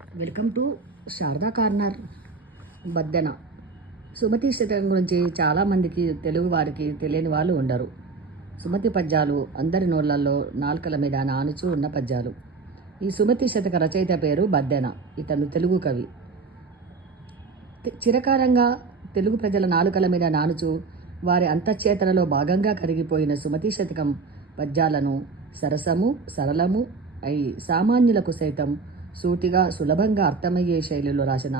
Welcome to Sharada corner. Baddena Sumati Shatakam గురించి చాలామందికి తెలుగు వారికి తెలియని వాళ్ళు ఉండరు. సుమతి పద్యాలు అందరి నోళ్లలో నాలుకల మీద నానుచూ ఉన్న పద్యాలు. ఈ సుమతి శతక రచయిత పేరు బద్దెన. ఇతను తెలుగు కవి. చిరకాలంగా తెలుగు ప్రజల నాలుకల మీద నానుచూ వారి అంతఃచేతనలో భాగంగా కరిగిపోయిన సుమతి శతకం పద్యాలను సరసము సరళము అయి సామాన్యులకు సైతం సూటిగా సులభంగా అర్థమయ్యే శైలిలో రాసిన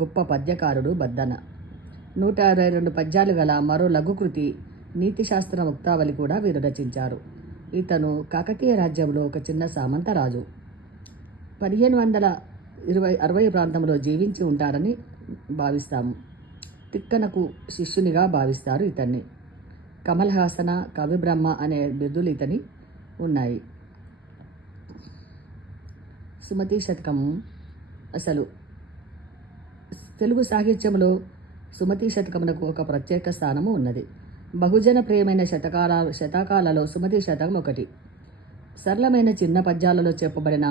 గొప్ప పద్యకారుడు బద్దెన. 162 పద్యాలు గల మరో లఘుకృతి నీతిశాస్త్ర ముక్తావళి కూడా వీరు రచించారు. ఇతను కాకతీయ రాజ్యంలో ఒక చిన్న సామంత రాజు. 1560 ప్రాంతంలో జీవించి ఉంటారని భావిస్తాము. తిక్కనకు శిష్యునిగా భావిస్తారు ఇతన్ని. కమల్ హాసన, కవి బ్రహ్మ అనే బిరుదులు ఇతని ఉన్నాయి. సుమతి శతకం అసలు తెలుగు సాహిత్యంలో సుమతి శతకమునకు ఒక ప్రత్యేక స్థానము ఉన్నది. బహుజన ప్రియమైన శతకాలలో సుమతి శతకం ఒకటి. సరళమైన చిన్న పద్యాలలో చెప్పబడిన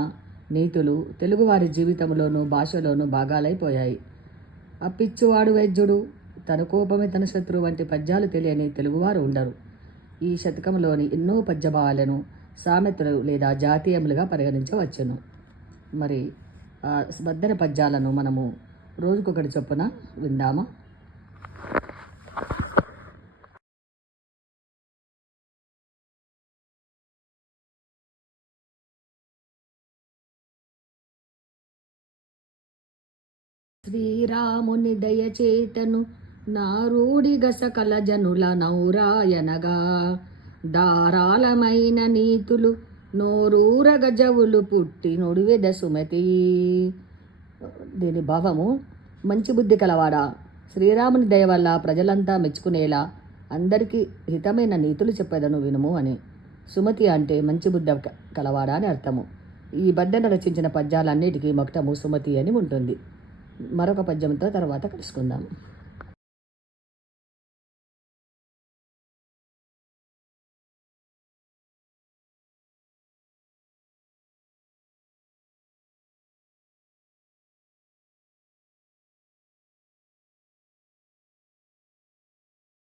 నీతులు తెలుగువారి జీవితంలోనూ భాషలోనూ భాగాలైపోయాయి. అప్పిచ్చువాడు వైద్యుడు, తన కోపమే తన శత్రువు వంటి పద్యాలు తెలియని తెలుగువారు ఉండరు. ఈ శతకంలోని ఎన్నో పద్యభావాలను సామెతలు లేదా జాతీయములుగా పరిగణించవచ్చును. మరి ఆ బద్దెన పద్యాలను మనము రోజుకొకటి చొప్పున విందామా? శ్రీరాముని దయచేతను నారూడి గసకల జనుల నౌరాయనగా ధారాళమైన నీతులు నోరూర గజవులు పుట్టి నొడివెద సుమతి. దీని భావము: మంచి బుద్ధి కలవాడా, శ్రీరాముని దయ వల్ల ప్రజలంతా మెచ్చుకునేలా అందరికీ హితమైన నీతులు చెప్పేదను వినుము అని. సుమతి అంటే మంచి బుద్ధి కలవాడా అని అర్థము. ఈ బద్దెన రచించిన పద్యాలన్నిటికీ మొత్తము సుమతి అని ఉంటుంది. మరొక పద్యంతో తర్వాత కలుసుకుందాం.